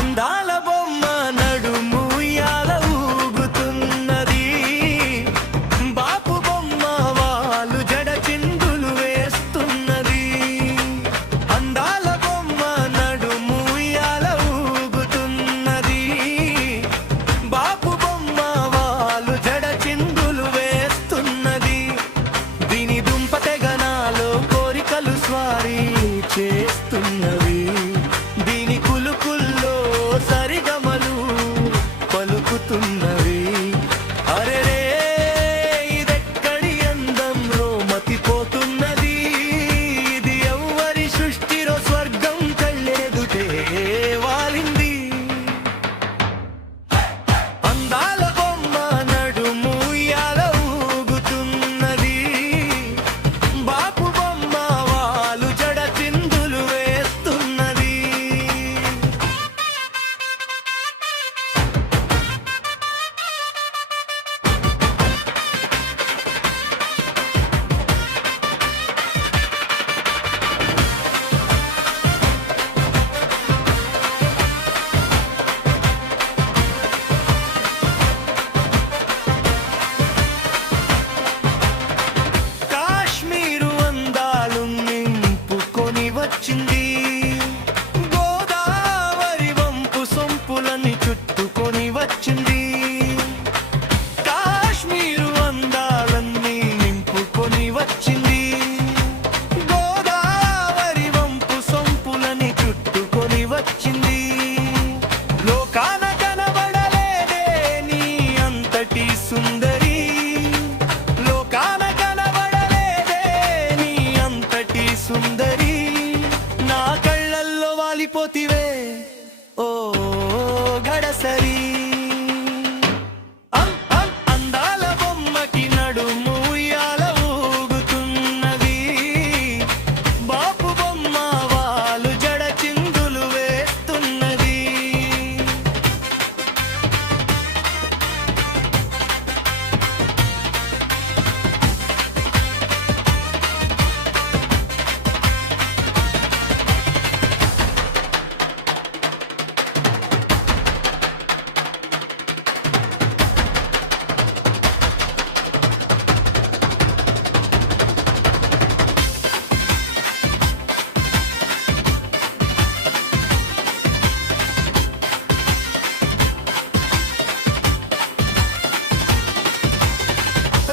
అందాల బొమ్మ నడుము ఉయ్యాల ఊగుతున్నది, బాపు బొమ్మ వాలు జడ చిందులు వేస్తున్నది. అందాల బొమ్మ నడుము ఉయ్యాల ఊగుతున్నది, బాపు బొమ్మ వాలు జడ చిందులు వేస్తున్నది. దీని దుంప తెగనాలో కోరికలు స్వారీ చేస్తున్నవి, దీని కులుకుల్లో సరిగమలు పలుకుతున్నవి. అరెరే ఇదెక్కడి అందంలో మతిపోతున్నది, ఇది ఎవ్వరి సృష్టిలో స్వర్గం కళ్ళెదుటే వాలింది. అందాల బొమ్మ నడుము ఉయ్యాల ఊగుతున్నది, బాపు బొమ్మ వాలు జడ చిందులు వేస్తున్నది. కాశ్మీరు అందాలు నింపుకొని వచ్చింది, గోదావరి వంపు సొంపులని చుట్టుకొని వచ్చింది. కాశ్మీరు అందాలన్నీ నింపుకొని వచ్చింది, గోదావరి వంపు సొంపులని చుట్టుకొని వచ్చింది. లోకాన కనబడలేదే నీ అంతటి సుందరి, లోకాన కనబడలేదే నీ అంతటి సుందరి. నా కళ్ళల్లో వాలిపోతివే ఓ గడసరి. అందాల బొమ్మకి నడుము ఉయ్యాల ఊగుతున్నది, బాపు బొమ్మ వాలు జడ చిందులు వేస్తున్నది.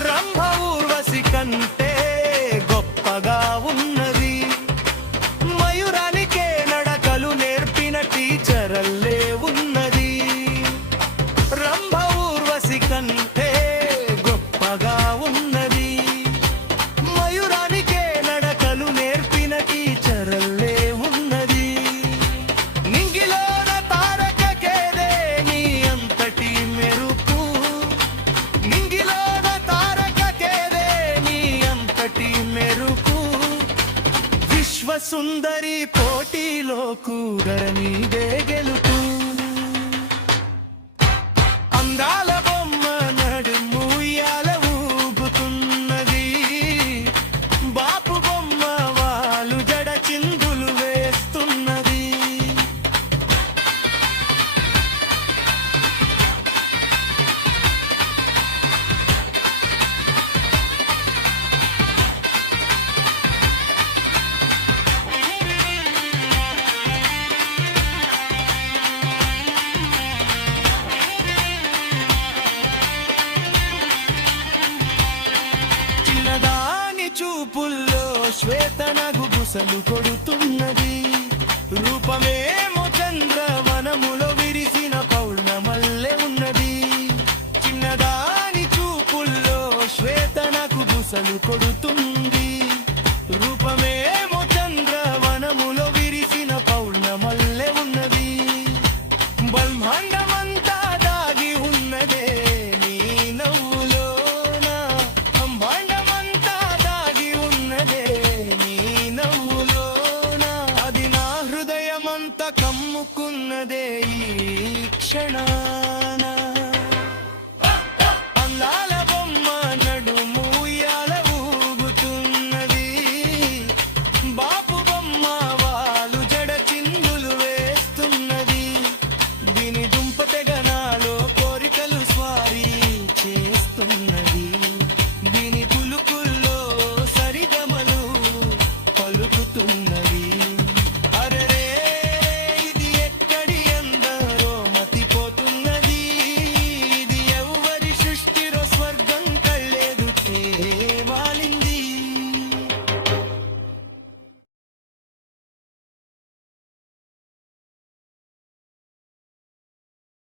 రంభ ఊర్వశి కంటే గొప్పగా ఉన్నది, మయూరానికే నడకలు నేర్పిన టీచరల్లే ఉన్నది. రంభ ఊర్వశి కంటే గొప్పగా ఉన్నది, మయూరానికే నడకలు నేర్పిన టీచరల్లే ఉన్నది. నింగిలోన తారకకేదే నీ అంతటి మెరుపు, నింగిలోన తారకకేదే నీ అంతటి మెరుపు. విశ్వసుందరి పోటీలో కూడా నీదే గెలుపు. అందాల బొమ్మ నడుము ఉయ్యాల ఊగుతున్నది, బాపు బొమ్మ వాలు జడ చిందులు వేస్తున్నది. చిన్నదాని చూపుల్లో శ్వేతనగు గుసలు కొడుతున్నది, రూపమేమో చంద్రవనములో విరిసిన పౌర్ణమల్లె ఉన్నది. చిన్నదాని చూపుల్లో శ్వేతనగు గుసలు కొడుతుంది, రూపమేమో చంద్రవనములో విరిసిన పౌర్ణమల్లె ఉన్నది. బ్రహ్మాండమంతా దాగి ఉన్నదే నీ నవ్వులోన, బ్రహ్మాండమంతా దాగి ఉన్నదే నీ నవ్వులోన. అది నా హృదయమంతా కమ్ముకున్నదే ఈ క్షణాన.